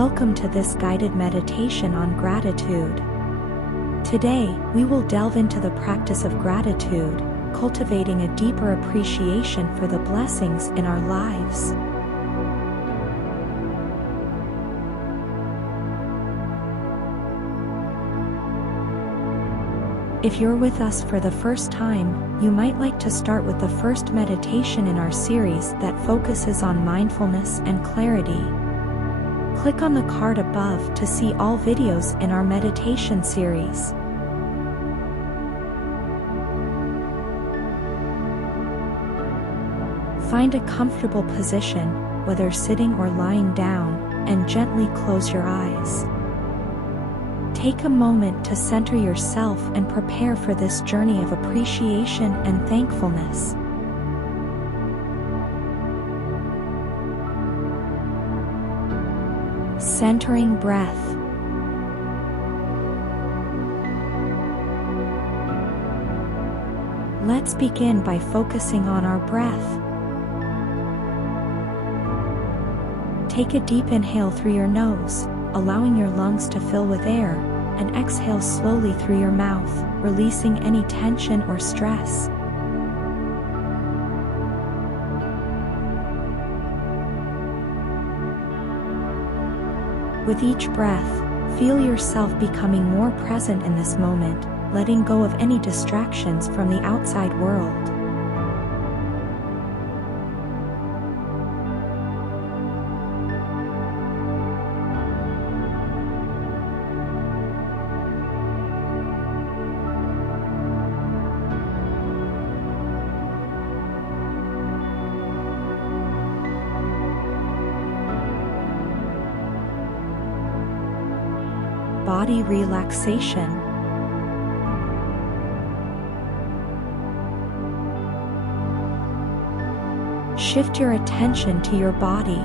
Welcome to this guided meditation on gratitude. Today, we will delve into the practice of gratitude, cultivating a deeper appreciation for the blessings in our lives. If you're with us for the first time, you might like to start with the first meditation in our series that focuses on mindfulness and clarity. Click on the card above to see all videos in our meditation series. Find a comfortable position, whether sitting or lying down, and gently close your eyes. Take a moment to center yourself and prepare for this journey of appreciation and thankfulness. Centering breath. Let's begin by focusing on our breath. Take a deep inhale through your nose, allowing your lungs to fill with air, and exhale slowly through your mouth, releasing any tension or stress. With each breath, feel yourself becoming more present in this moment, letting go of any distractions from the outside world. Body relaxation. Shift your attention to your body.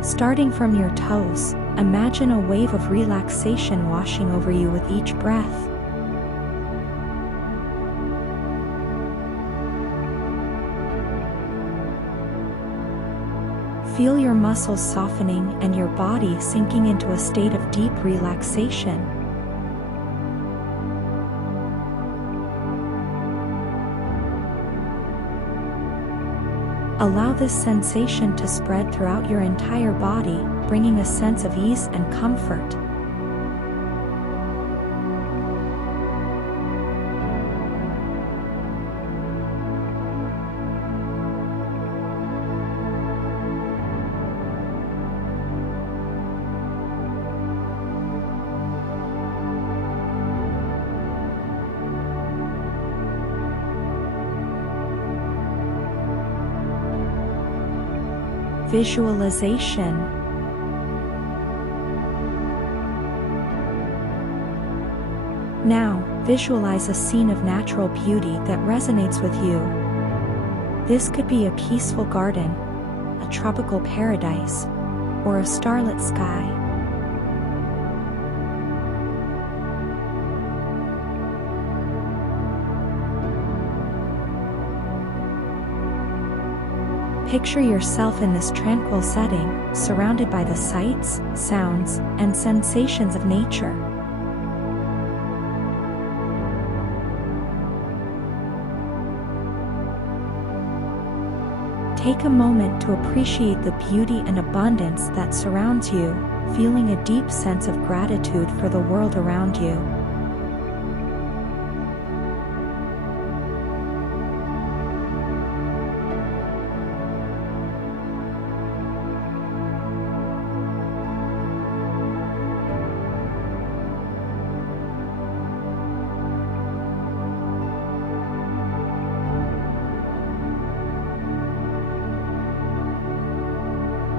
Starting from your toes, imagine a wave of relaxation washing over you with each breath. Feel your muscles softening and your body sinking into a state of deep relaxation. Allow this sensation to spread throughout your entire body, bringing a sense of ease and comfort. Visualization. Now, visualize a scene of natural beauty that resonates with you. This could be a peaceful garden, a tropical paradise, or a starlit sky. Picture yourself in this tranquil setting, surrounded by the sights, sounds, and sensations of nature. Take a moment to appreciate the beauty and abundance that surrounds you, feeling a deep sense of gratitude for the world around you.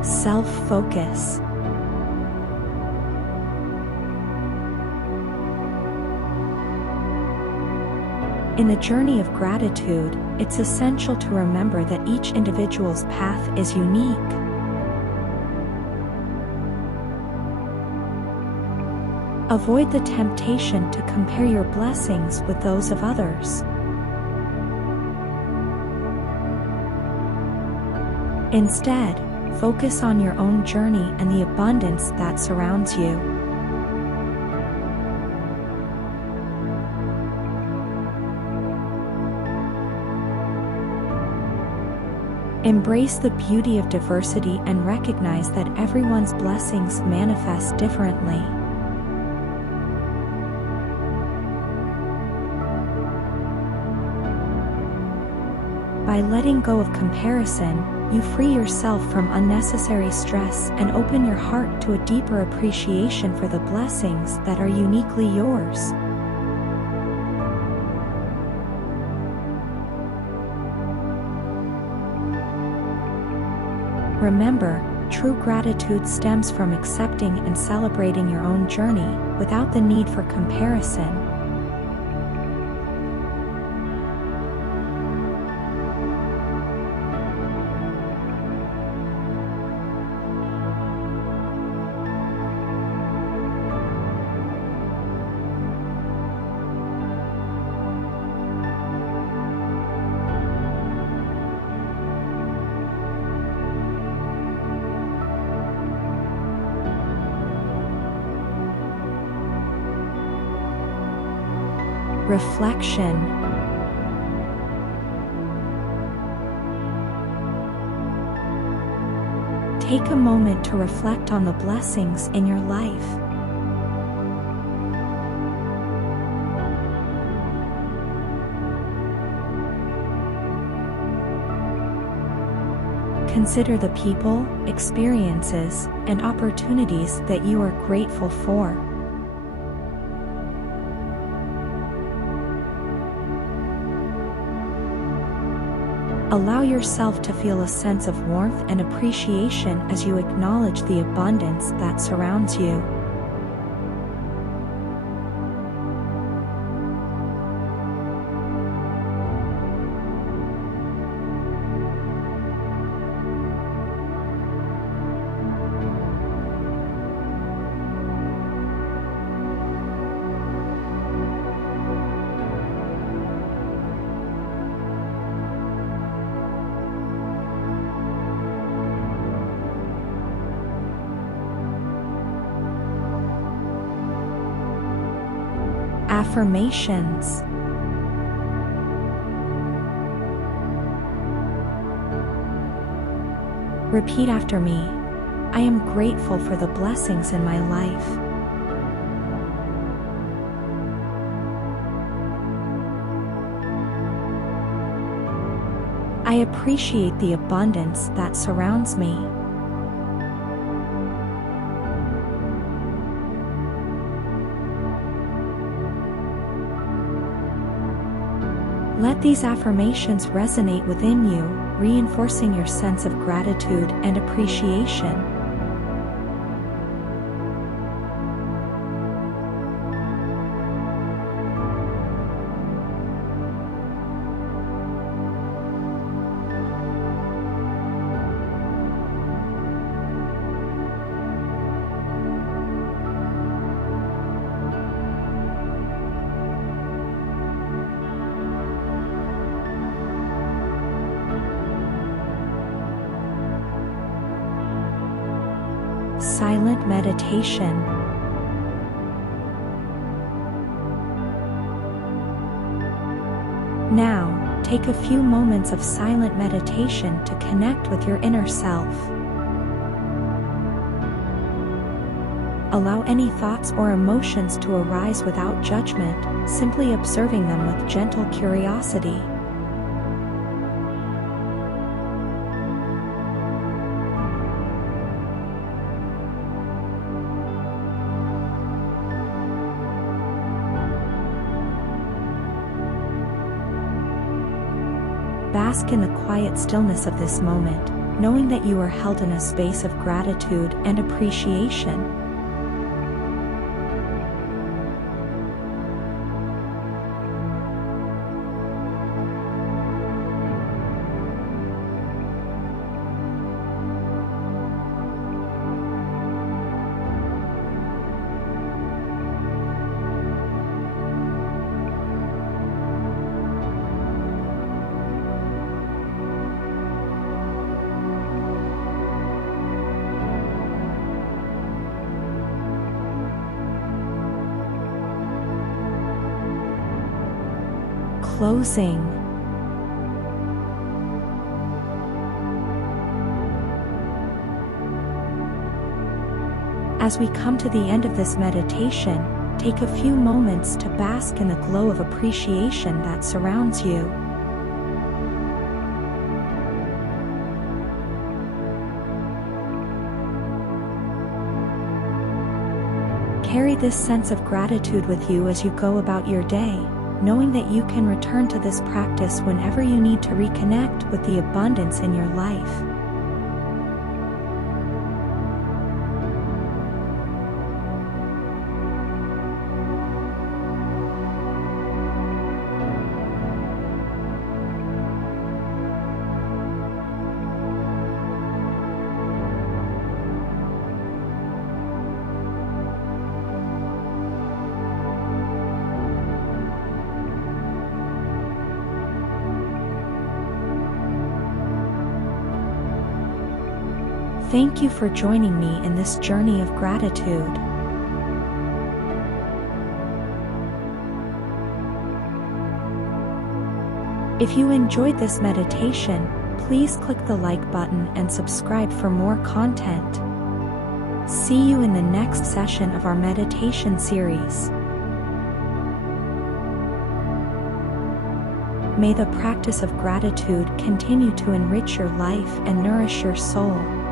Self-focus. In the journey of gratitude, it's essential to remember that each individual's path is unique. Avoid the temptation to compare your blessings with those of others. Instead, Focus on your own journey and the abundance that surrounds you. Embrace the beauty of diversity and recognize that everyone's blessings manifest differently. By letting go of comparison, you free yourself from unnecessary stress and open your heart to a deeper appreciation for the blessings that are uniquely yours. Remember, true gratitude stems from accepting and celebrating your own journey, without the need for comparison. Reflection. Take a moment to reflect on the blessings in your life. Consider the people, experiences, and opportunities that you are grateful for. Allow yourself to feel a sense of warmth and appreciation as you acknowledge the abundance that surrounds you. Affirmations. Repeat after me. I am grateful for the blessings in my life. I appreciate the abundance that surrounds me. Let these affirmations resonate within you, reinforcing your sense of gratitude and appreciation. Silent meditation. Now, take a few moments of silent meditation to connect with your inner self. Allow any thoughts or emotions to arise without judgment, simply observing them with gentle curiosity. Bask in the quiet stillness of this moment, knowing that you are held in a space of gratitude and appreciation. Closing. As we come to the end of this meditation, take a few moments to bask in the glow of appreciation that surrounds you. Carry this sense of gratitude with you as you go about your day, knowing that you can return to this practice whenever you need to reconnect with the abundance in your life. Thank you for joining me in this journey of gratitude. If you enjoyed this meditation, please click the like button and subscribe for more content. See you in the next session of our meditation series. May the practice of gratitude continue to enrich your life and nourish your soul.